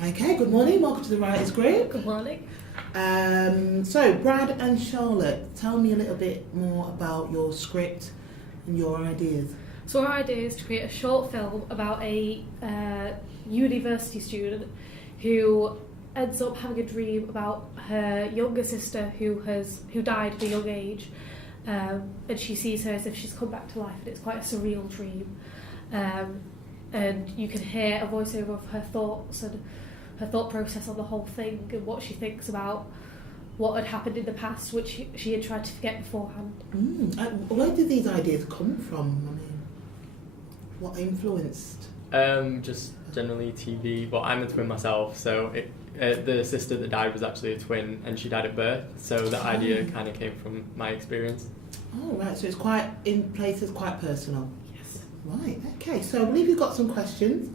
Okay, good morning. Welcome to the Writers Group. Good morning. So, Brad and Charlotte, tell me a little bit more about your script and your ideas. So our idea is to create a short film about a university student who ends up having a dream about her younger sister who died at a young age, and she sees her as if she's come back to life, and it's quite a surreal dream. And you can hear a voiceover of her thoughts and her thought process on the whole thing and what she thinks about what had happened in the past, which she had tried to forget beforehand. Where did these ideas come from? I mean, what influenced? Just generally TV. Well, I'm a twin myself, so the sister that died was actually a twin, and she died at birth. So the idea kind of came from my experience. Oh, right. So it's quite in places, quite personal. Yes. Right. Okay. So I believe you've got some questions.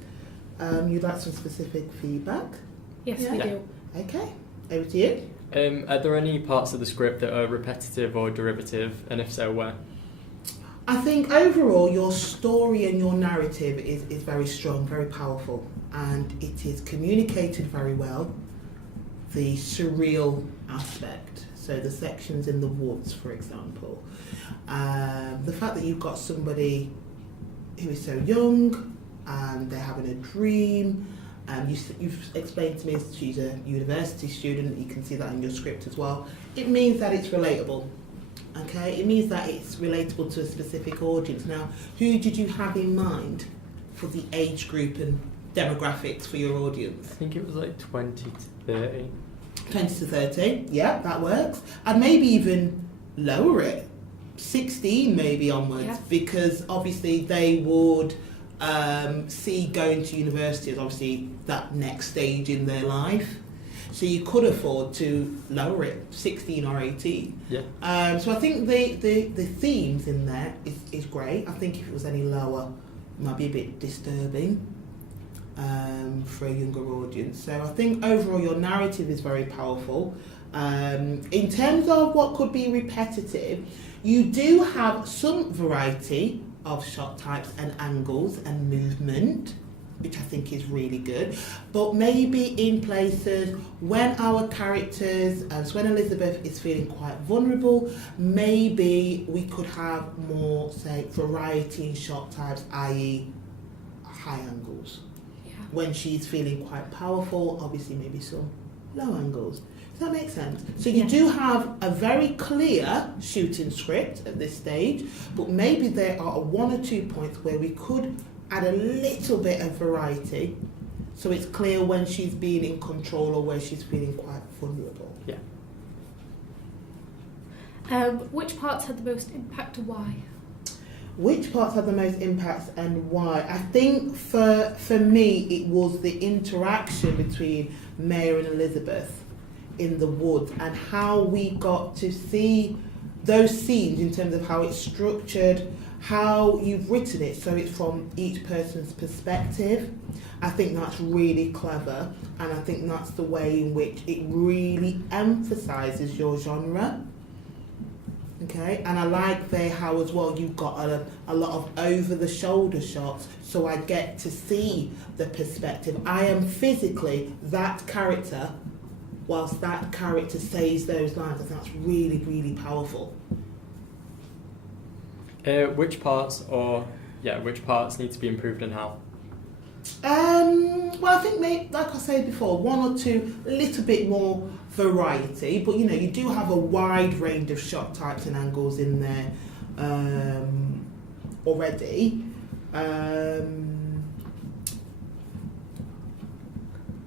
You'd like some specific feedback? Yes, Yeah. we do. Okay. Over to you. Are there any parts of the script that are repetitive or derivative, and if so, where? I think overall your story and your narrative is very strong, very powerful, and it is communicated very well. The surreal aspect, so the sections in the woods, for example. The fact that you've got somebody who is so young and they're having a dream. You've explained to me she's a university student. You can see that in your script as well. It means that it's relatable. Okay, it means that it's relatable to a specific audience. Now, who did you have in mind for the age group and demographics for your audience? I think it was like 20 to 30. 20 to 30, yeah, that works. And maybe even lower it, 16 maybe onwards, Yeah. because obviously they would see going to university as obviously that next stage in their life. So you could afford to lower it, 16 or 18. Yeah. So I think the themes in there is great. I think if it was any lower, it might be a bit disturbing for a younger audience. So I think overall your narrative is very powerful. In terms of what could be repetitive, you do have some variety of shot types and angles and movement, which I think is really good. But maybe in places when our characters, so when Elizabeth is feeling quite vulnerable, maybe we could have more, say, variety in shot types, i.e. high angles. Yeah. When she's feeling quite powerful, obviously maybe some low angles. Does that make sense? So you do have a very clear shooting script at this stage, but maybe there are one or 2 points where we could add a little bit of variety, so it's clear when she's being in control or where she's feeling quite vulnerable. Yeah. Which parts had the most impact and why? Which parts had the most impacts and why? I think for me it was the interaction between Maya and Elizabeth in the woods, and how we got to see those scenes in terms of how it's structured, how you've written it so it's from each person's perspective. I think that's really clever, and I think that's the way in which it really emphasises your genre. Okay, and I like there how as well you've got a lot of over the shoulder shots, so I get to see the perspective. I am physically that character whilst that character says those lines. I think that's really, really powerful. Which parts need to be improved and how? Well, I think maybe, like I said before, one or two, a little bit more variety, but you know, you do have a wide range of shot types and angles in there already.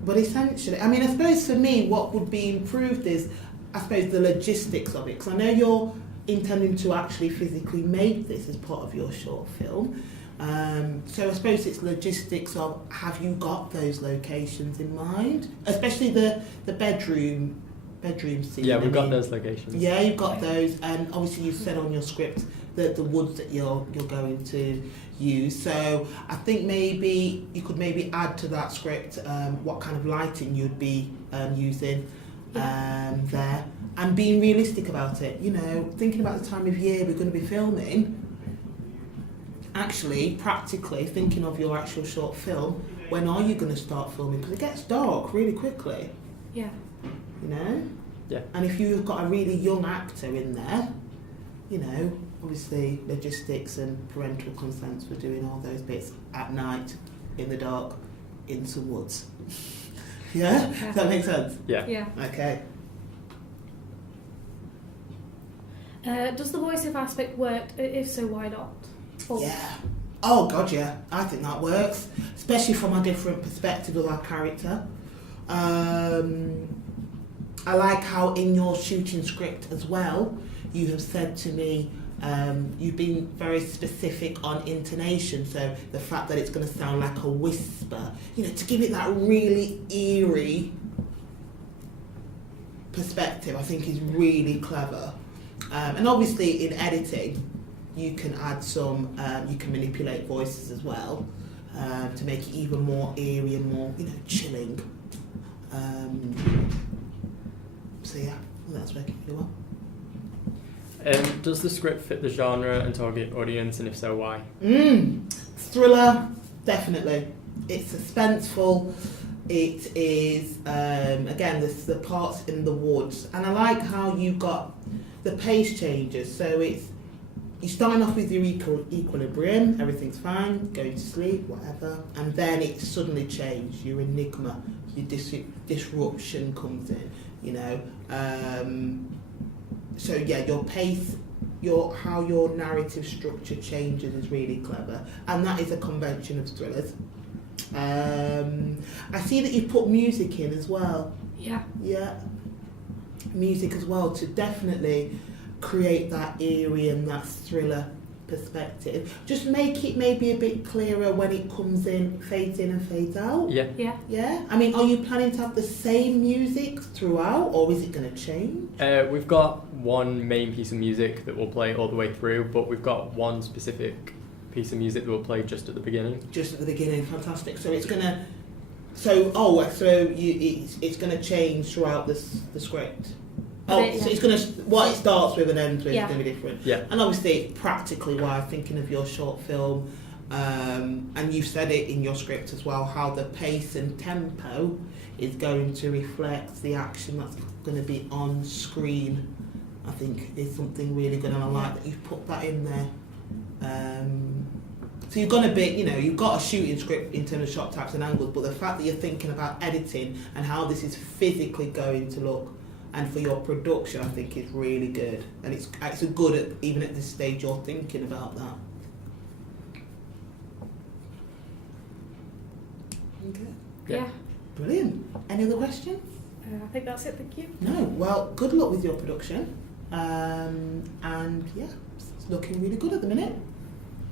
But essentially, I mean, I suppose for me, what would be improved is, I suppose, the logistics of it. Because I know you're intending to actually physically make this as part of your short film. So I suppose it's logistics of, have you got those locations in mind? Especially the bedroom scene. Yeah, we've got those locations. Yeah, you've got those, and obviously you said on your script that the woods that you're going to use. So I think maybe you could maybe add to that script what kind of lighting you'd be using there, and being realistic about it. You know, thinking about the time of year we're going to be filming. Actually, practically thinking of your actual short film, when are you going to start filming? Because it gets dark really quickly, Yeah. you know? Yeah. And if you've got a really young actor in there, you know, obviously logistics and parental consents for doing all those bits at night, in the dark, in some woods. Yeah? Does that make sense? Yeah. Yeah. Okay. Does the voice-over aspect work? If so, why not? Or- Yeah. Oh God, yeah. I think that works, especially from a different perspective of our character. I like how in your shooting script as well, you have said to me, you've been very specific on intonation. So the fact that it's going to sound like a whisper, you know, to give it that really eerie perspective, I think is really clever. And obviously in editing, you can add some, you can manipulate voices as well to make it even more eerie and more, you know, chilling. So yeah, that's working really well. Does the script fit the genre and target audience, and if so, why? Thriller, definitely. It's suspenseful. It is, again, the parts in the woods. And I like how you got the pace changes. So it's, you're starting off with your equilibrium, everything's fine, going to sleep, whatever. And then it suddenly changes, your enigma, your disruption comes in, you know. So yeah, your pace, how your narrative structure changes is really clever, and that is a convention of thrillers. I see that you put music in as well. Yeah. Yeah, music as well to definitely create that eerie and that thriller perspective. Just make it maybe a bit clearer when it comes in, fades in and fades out. Yeah. Yeah. Yeah. I mean, are you planning to have the same music throughout, or is it going to change? We've got one main piece of music that will play all the way through, but we've got one specific piece of music that will play just at the beginning. Just at the beginning, fantastic. So it's gonna, it's gonna change throughout the script. Oh, Yeah. so it's gonna, what it starts with and ends with Yeah. is gonna be different. Yeah. And obviously, practically, why I'm thinking of your short film, and you've said it in your script as well, how the pace and tempo is going to reflect the action that's going to be on screen. I think is something really good, and I like that you've put that in there. So you're going to be, you know, you've got a shooting script in terms of shot types and angles, but the fact that you're thinking about editing and how this is physically going to look, and for your production, I think is really good, and it's a good even at this stage you're thinking about that. Okay, Yeah. brilliant. Any other questions? I think that's it. Thank you. No. Well, good luck with your production, and yeah, it's looking really good at the minute.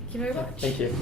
Thank you very much. Thank you.